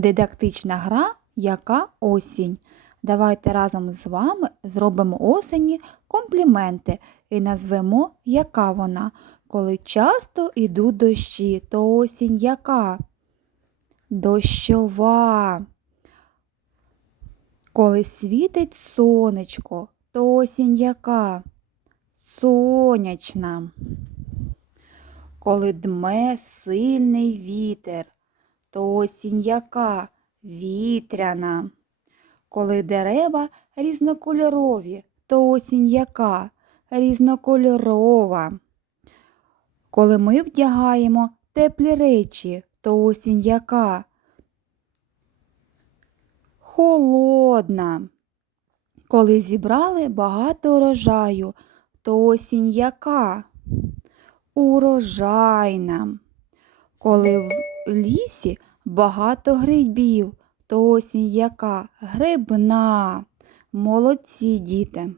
Дидактична гра Яка осінь. Давайте разом з вами зробимо осені компліменти і назвемо, яка вона. Коли часто йдуть дощі, то осінь яка? Дощова. Коли світить сонечко, то осінь яка? Сонячна. Коли дме сильний вітер, то осінь яка? Вітряна. Коли дерева різнокольорові, то осінь яка? Різнокольорова. Коли ми вдягаємо теплі речі, то осінь яка? Холодна. Коли зібрали багато урожаю, то осінь яка? Урожайна. Коли в лісі багато грибів, то осінь яка? Грибна. Молодці, діти.